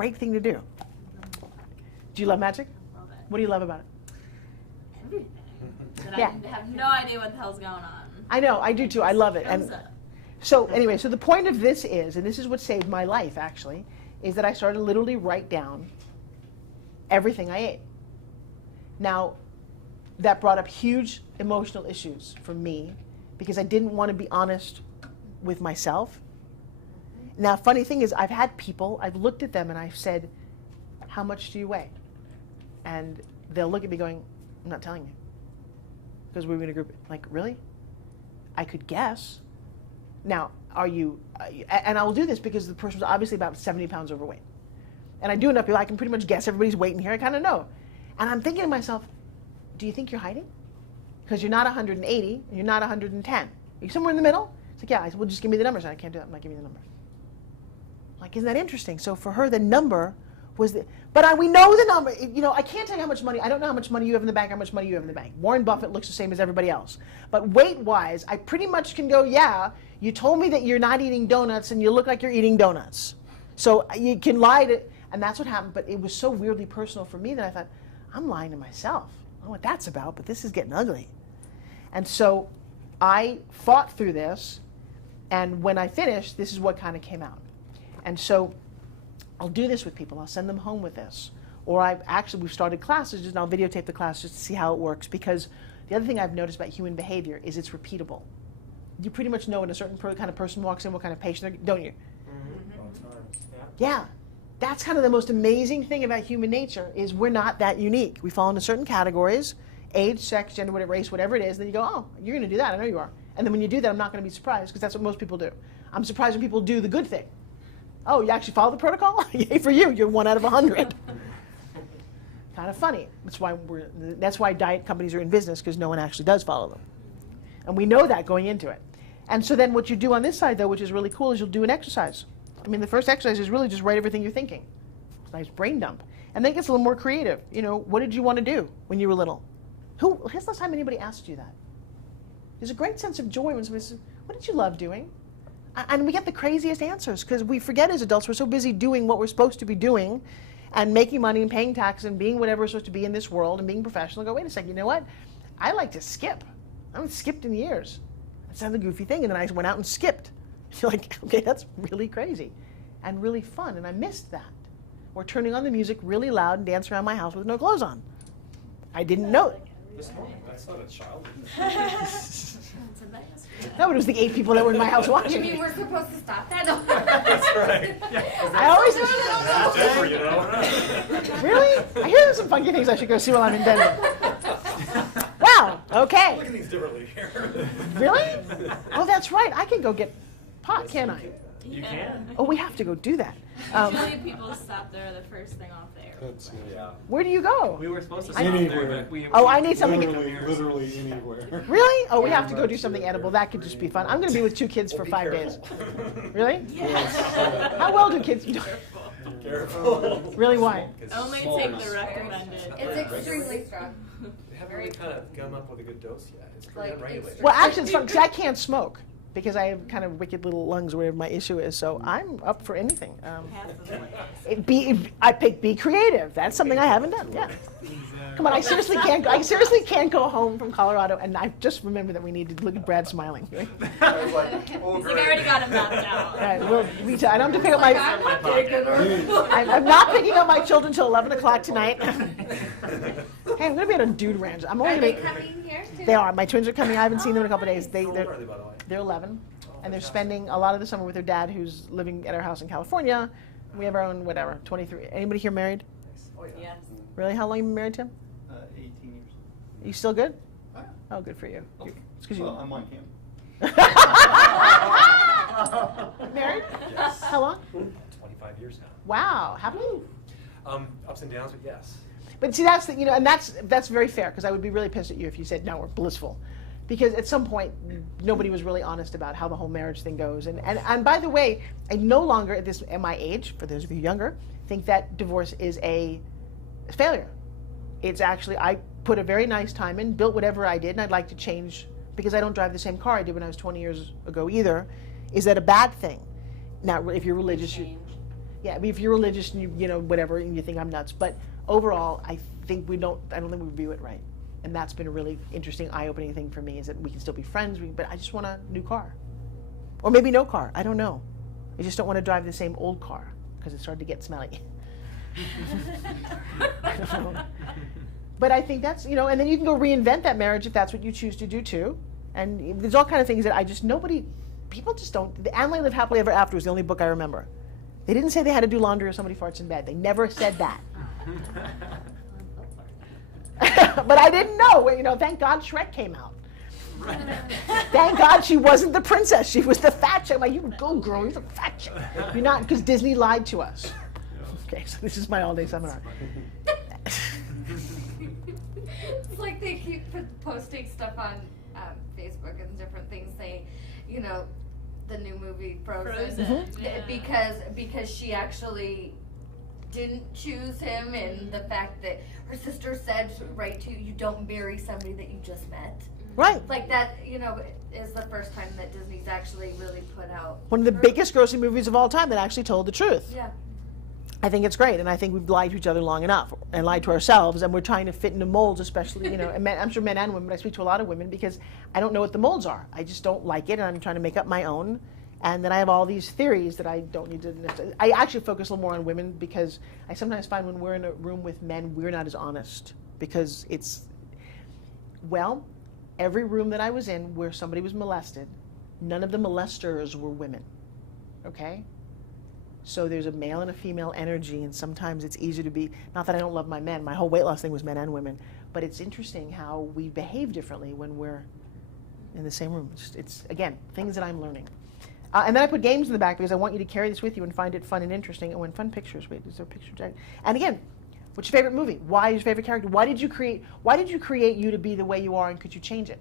great thing to do. Do you love magic? Love it. What do you love about it? Everything. That Yeah. I have no idea what the hell's going on. I know, I do too. I love it. And so anyway, so the point of this is, and this is what saved my life actually, is that I started to literally write down everything I ate. Now, that brought up huge emotional issues for me because I didn't want to be honest with myself. Now, funny thing is, I've had people, I've looked at them and I've said, how much do you weigh? And they'll look at me going, I'm not telling you. Because we were in a group, like, really? I could guess. Now, are you, and I will do this because the person was obviously about 70 pounds overweight. And I do enough people, I can pretty much guess everybody's weight in here, I kind of know. And I'm thinking to myself, do you think you're hiding? Because you're not 180, and you're not 110. Are you somewhere in the middle? It's like, yeah. I said, well, just give me the numbers. I can't do that. I'm not giving you the number. Like, isn't that interesting? So for her, the number was the, but we know the number. You know, I can't tell you how much money, I don't know how much money you have in the bank, how much money you have in the bank. Warren Buffett looks the same as everybody else. But weight-wise, I pretty much can go, yeah, you told me that you're not eating donuts and you look like you're eating donuts. So you can lie to, and that's what happened. But it was so weirdly personal for me that I thought, I'm lying to myself. I don't know what that's about, but this is getting ugly. And so I fought through this, and when I finished, this is what kind of came out. And so I'll do this with people. I'll send them home with this. Or we've started classes, and I'll videotape the class just to see how it works. Because the other thing I've noticed about human behavior is it's repeatable. You pretty much know when a certain kind of person walks in, what kind of patient they're, don't you? Mm-hmm. All the time. Yeah. That's kind of the most amazing thing about human nature is we're not that unique. We fall into certain categories, age, sex, gender, whatever, race, whatever it is. Then you go, oh, you're going to do that. I know you are. And then when you do that, I'm not going to be surprised because that's what most people do. I'm surprised when people do the good thing. Oh, you actually follow the protocol? Yay for you. You're 1 out of 100. Kind of funny. That's why diet companies are in business because no one actually does follow them. And we know that going into it. And so then what you do on this side, though, which is really cool, is you'll do an exercise. I mean, the first exercise is really just write everything you're thinking. It's a nice brain dump. And then it gets a little more creative. You know, what did you want to do when you were little? When's the last time anybody asked you that? There's a great sense of joy when somebody says, what did you love doing? And we get the craziest answers because we forget as adults we're so busy doing what we're supposed to be doing and making money and paying taxes and being whatever we're supposed to be in this world and being professional. Go, wait a second, you know what? I like to skip. I haven't skipped in years. That sounds a goofy thing, and then I went out and skipped. You're like, okay, that's really crazy and really fun, and I missed that. Or turning on the music really loud and dance around my house with no clothes on. I didn't know it. This morning, that's not a child. No, but it was the 8 people that were in my house watching. You mean we're supposed to stop that? No. That's right. Yeah, I always that's different, you know. Really? I hear there's some funky things I should go see while I'm in Denver. Wow, okay. Look at these differently here. Really? Oh, that's right. I can go get pot, can't I? You can. Oh, we have to go do that. Usually people stop there the first thing off the airport. Yeah. Where do you go? We were supposed to I stop need- there, but we... Oh, I need something. Literally anywhere. Really? Oh, we have to go do something edible. That could just be fun. I'm going to be with 2 kids for 5 days. Really? Yes. How well do kids? Careful. Really? Why? Only take the recommended. It's extremely strong. They haven't really kind of come up with a good dose yet. It's pretty Like, unregulated. Well, actually, it's fun because I can't smoke because I have kind of wicked little lungs, whatever my issue is. So I'm up for anything. Half of it. I pick be creative. That's something I haven't done. Yeah. Come on, I seriously can't. I seriously can't go home from Colorado, and I just remember that we need to look at Brad smiling. I was like, oh, He's like, I already got him mapped out. All right, well, I don't have to pick up my. I'm not taking her. I'm not picking up my children till 11 o'clock tonight. Hey, I'm gonna be at a dude ranch. I'm only Are they gonna. coming here too? They are. My twins are coming. I haven't seen them in a couple of days. How old are they, by the way? They're 11, and they're spending a lot of the summer with their dad, who's living at our house in California. We have our own whatever. 23. Anybody here married? Oh, yeah. Yes. Really? How long have you been married, Tim? 18 years. Are you still good? Oh, Oh, good for you. yeah. It's 'cause Well, I'm on camp. Married? Yes. How long? 25 years now. Wow. Happy? Ups and downs, but yes. But see, that's the, and that's very fair because I would be really pissed at you if you said no, we're blissful, because at some point nobody was really honest about how the whole marriage thing goes. And by the way, I no longer at my age, for those of you younger, think that divorce is a failure. It's actually I put a very nice time in, built whatever I did, and I'd like to change because I don't drive the same car I did when I was 20 years ago either. Is that a bad thing? Now, if you're religious, Yeah, I mean, if you're religious and you know, whatever, and you think I'm nuts. But overall, I don't think we view it right. And that's been a really interesting, eye-opening thing for me, is that we can still be friends, but I just want a new car. Or maybe no car, I don't know. I just don't want to drive the same old car, because it started to get smelly. I don't know. But I think that's, you know, and then you can go reinvent that marriage if that's what you choose to do too. And there's all kind of things that people just don't. The Anne Live Happily Ever After was the only book I remember. They didn't say they had to do laundry or somebody farts in bed. They never said that. But I didn't know. You know, thank God Shrek came out. Thank God she wasn't the princess. She was the fat chick. I'm like, you go, girl. You're the fat chick. You're not, because Disney lied to us. Okay, so this is my all-day seminar. It's like they keep posting stuff on Facebook and different things saying, you know, the new movie Frozen. Mm-hmm. Yeah. Because she actually didn't choose him, and the fact that her sister said right to you don't marry somebody that you just met. Right. Like that, you know, is the first time that Disney's actually really put out One of the biggest grossing movies of all time that actually told the truth. Yeah. I think it's great, and I think we've lied to each other long enough, and lied to ourselves, and we're trying to fit into molds, especially, you know, and I'm sure men and women, but I speak to a lot of women because I don't know what the molds are. I just don't like it, and I'm trying to make up my own, and then I have all these theories that I don't need to necessarily. I actually focus a little more on women because I sometimes find when we're in a room with men, we're not as honest, because every room that I was in where somebody was molested, none of the molesters were women, okay? So there's a male and a female energy, and sometimes it's easier to be, not that I don't love my men, my whole weight loss thing was men and women, but it's interesting how we behave differently when we're in the same room. It's again, things that I'm learning. And then I put games in the back because I want you to carry this with you and find it fun and interesting. Oh, and fun pictures. Wait, is there a picture tag? And again, what's your favorite movie? Why is your favorite character? Why did you create you to be the way you are, and could you change it?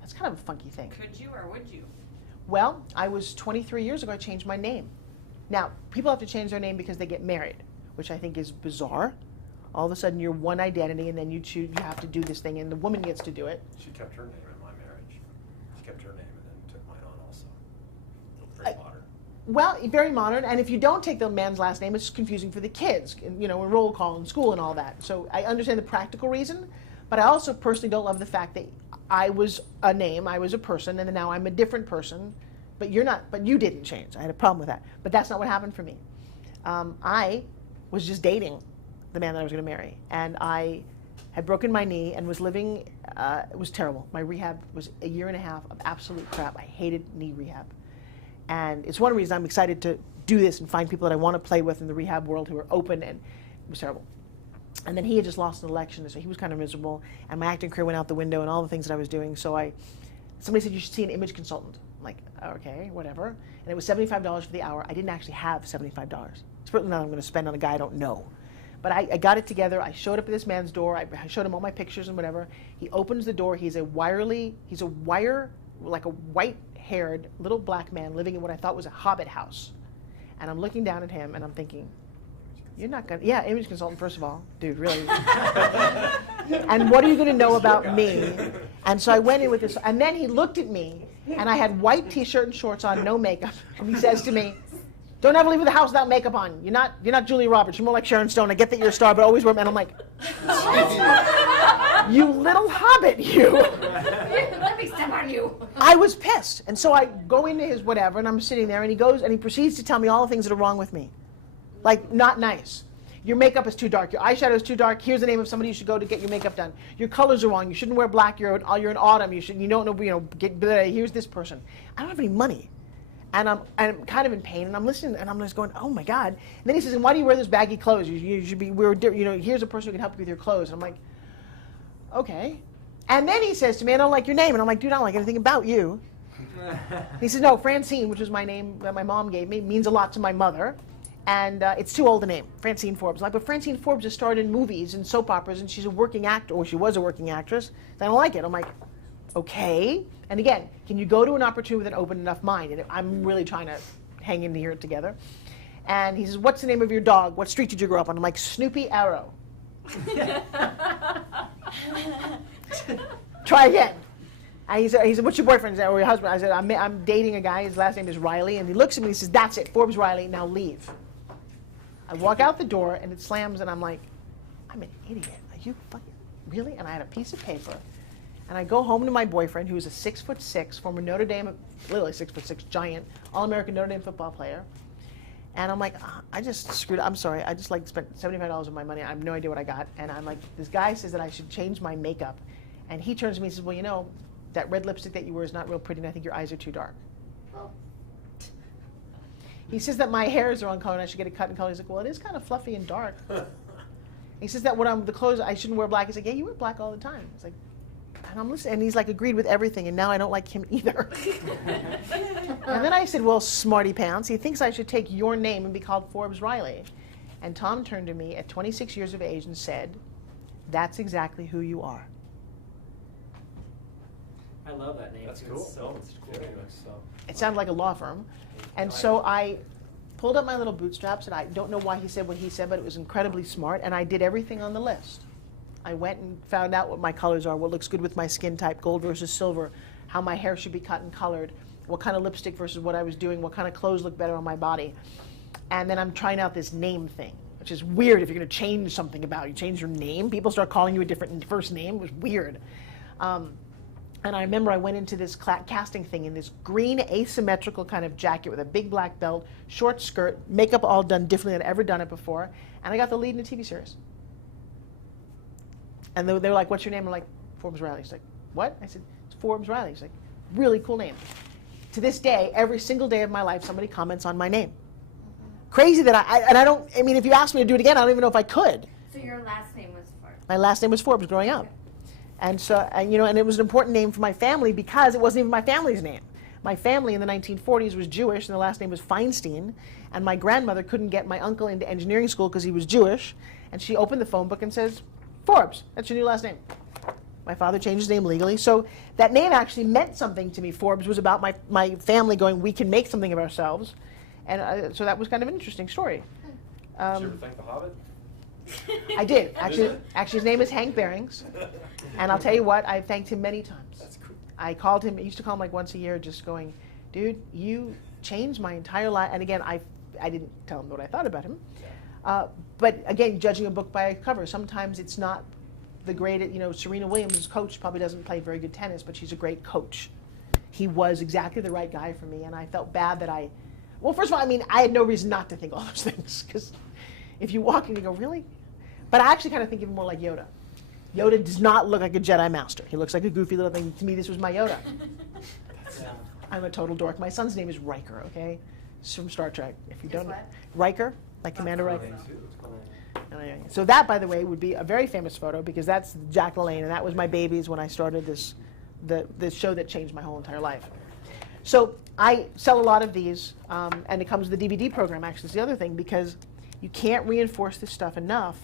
That's kind of a funky thing. Could you or would you? Well, I was 23 years ago, I changed my name. Now, people have to change their name because they get married, which I think is bizarre. All of a sudden, you're one identity, and then you have to do this thing, and the woman gets to do it. She kept her name in my marriage. She kept her name and then took mine on also. Very modern. Well, very modern, and if you don't take the man's last name, it's confusing for the kids, you know, in roll call in school and all that. So I understand the practical reason, but I also personally don't love the fact that I was a name, I was a person, and then now I'm a different person. But you're not. But you didn't change. I had a problem with that. But that's not what happened for me. I was just dating the man that I was going to marry, and I had broken my knee and was living. It was terrible. My rehab was a year and a half of absolute crap. I hated knee rehab, and it's one reason I'm excited to do this and find people that I want to play with in the rehab world who are open. And it was terrible. And then he had just lost an election, so he was kind of miserable, and my acting career went out the window, and all the things that I was doing. So somebody said you should see an image consultant. Like, okay, whatever. And it was $75 for the hour. I didn't actually have $75. It's certainly not I'm going to spend on a guy I don't know. But I got it together. I showed up at this man's door. I showed him all my pictures and whatever. He opens the door. He's a white-haired little black man living in what I thought was a hobbit house. And I'm looking down at him, and I'm thinking, you're not going to, yeah, image consultant, first of all. Dude, really? And what are you going to know about me? And so I went in with this, and then he looked at me, and I had white t-shirt and shorts on, no makeup. And he says to me, don't ever leave the house without makeup on. You're not Julia Roberts. You're more like Sharon Stone. I get that you're a star, but always wear. And I'm like, you little hobbit, you. Let me step on you. I was pissed. And so I go into his whatever, and I'm sitting there, and he goes, and he proceeds to tell me all the things that are wrong with me. Like, not nice. Your makeup is too dark. Your eyeshadow is too dark. Here's the name of somebody you should go to get your makeup done. Your colors are wrong. You shouldn't wear black. You're in autumn. You don't know. Here's this person. I don't have any money, and I'm kind of in pain. And I'm listening, and I'm just going, oh my God. And then he says, and why do you wear those baggy clothes? You should be. Here's a person who can help you with your clothes. And I'm like, okay. And then he says to me, I don't like your name. And I'm like, dude, I don't like anything about you. He says, no, Francine, which is my name that my mom gave me, means a lot to my mother. And it's too old a name, Francine Forbes. Like, but Francine Forbes has starred in movies and soap operas, and she's a working actor, or she was a working actress. I don't like it. I'm like, okay. And again, can you go to an opportunity with an open enough mind? And I'm really trying to hang in here together. And he says, what's the name of your dog? What street did you grow up on? I'm like, Snoopy Arrow. Try again. And he said, what's your boyfriend or your husband? I said, I'm dating a guy, his last name is Riley. And he looks at me and he says, that's it, Forbes Riley, now leave. I walk out the door and it slams and I'm like, I'm an idiot. Are you fucking, really? And I had a piece of paper. And I go home to my boyfriend, who's a 6'6", former Notre Dame, literally 6'6", giant, All-American Notre Dame football player. And I'm like, I just screwed up. I'm sorry. I just like spent $75 of my money. I have no idea what I got. And I'm like, this guy says that I should change my makeup. And he turns to me and says, well, you know, that red lipstick that you wear is not real pretty, and I think your eyes are too dark. Oh. He says that my hairs are on color and I should get it cut in color. He's like, well, it is kind of fluffy and dark. He says that when the clothes, I shouldn't wear black. He's like, yeah, you wear black all the time. He's like, and I'm listening, and he's like agreed with everything, and now I don't like him either. And then I said, well, smarty pants, he thinks I should take your name and be called Forbes Riley. And Tom turned to me at 26 years of age and said, that's exactly who you are. I love that name. That's too. cool. It's so, it's cool. Very nice. So. It sounded like a law firm. And so I pulled up my little bootstraps, and I don't know why he said what he said, but it was incredibly smart, and I did everything on the list. I went and found out what my colors are, what looks good with my skin type, gold versus silver, how my hair should be cut and colored, what kind of lipstick versus what I was doing, what kind of clothes look better on my body. And then I'm trying out this name thing, which is weird if you're going to change something about it. You change your name, people start calling you a different first name. It was weird. And I remember I went into this casting thing in this green asymmetrical kind of jacket with a big black belt, short skirt, makeup all done differently than I'd ever done it before, and I got the lead in a TV series. And they were like, what's your name? I'm like, Forbes Riley. He's like, what? I said, it's Forbes Riley. He's like, really cool name. To this day, every single day of my life, somebody comments on my name. Crazy that I mean, if you asked me to do it again, I don't even know if I could. So your last name was Forbes? My last name was Forbes growing up. And so, and it was an important name for my family because it wasn't even my family's name. My family in the 1940s was Jewish, and the last name was Feinstein. And my grandmother couldn't get my uncle into engineering school because he was Jewish. And she opened the phone book and says, Forbes, that's your new last name. My father changed his name legally. So that name actually meant something to me. Forbes was about my family going, we can make something of ourselves. And so that was kind of an interesting story. Did you ever thank the Hobbit? I did. Actually, his name is Hank Behrings. And I'll tell you what, I've thanked him many times. That's cool. I called him, I used to call him like once a year, just going, dude, you changed my entire life. And again, I didn't tell him what I thought about him. But again, judging a book by a cover, sometimes it's not the great, Serena Williams' coach probably doesn't play very good tennis, but she's a great coach. He was exactly the right guy for me, and I felt bad that well, first of all, I mean, I had no reason not to think all those things, because if you walk and you go, really? But I actually kind of think even more like Yoda. Yoda does not look like a Jedi Master. He looks like a goofy little thing. To me, this was my Yoda. Yeah. I'm a total dork. My son's name is Riker, okay? It's from Star Trek. If you don't know. what? Riker, like Commander Riker. Thank you. So that, by the way, would be a very famous photo because that's Jack LaLanne, and that was my babies when I started the show that changed my whole entire life. So I sell a lot of these, and it comes with the DVD program, actually, is the other thing, because you can't reinforce this stuff enough.